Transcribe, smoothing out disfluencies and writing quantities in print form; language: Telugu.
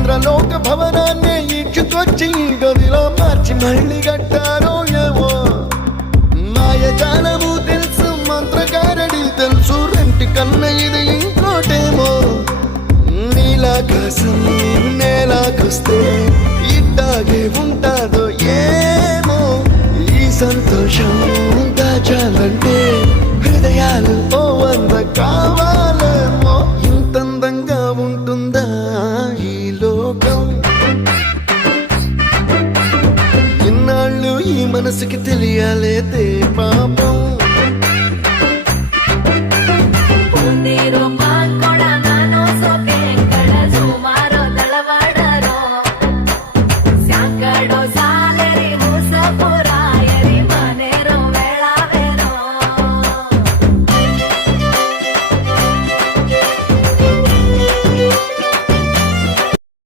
ఇంద్రలోక భవనాన్ని ఈడ్చుకొచ్చి గదిలో మార్చి మళ్ళీ కట్టారో ఏమో మాయజాలము తెలుసు మంత్రగారడి తెలుసు రెంటి కన్న ఇది ఇంకోటేమో నీలాకాశం నేలాకొస్తే ఇట్టాగే ఉంటాదో ఏమో ఈ సంతోషం దాచాలంటే హృదయాలు ఓ వంద కావాలేమో ఇంతందంగా ఉంటుందా ఈ లోకం ఇన్నాళ్ళు ఈ మనసుకి తెలియాలేదే పాపం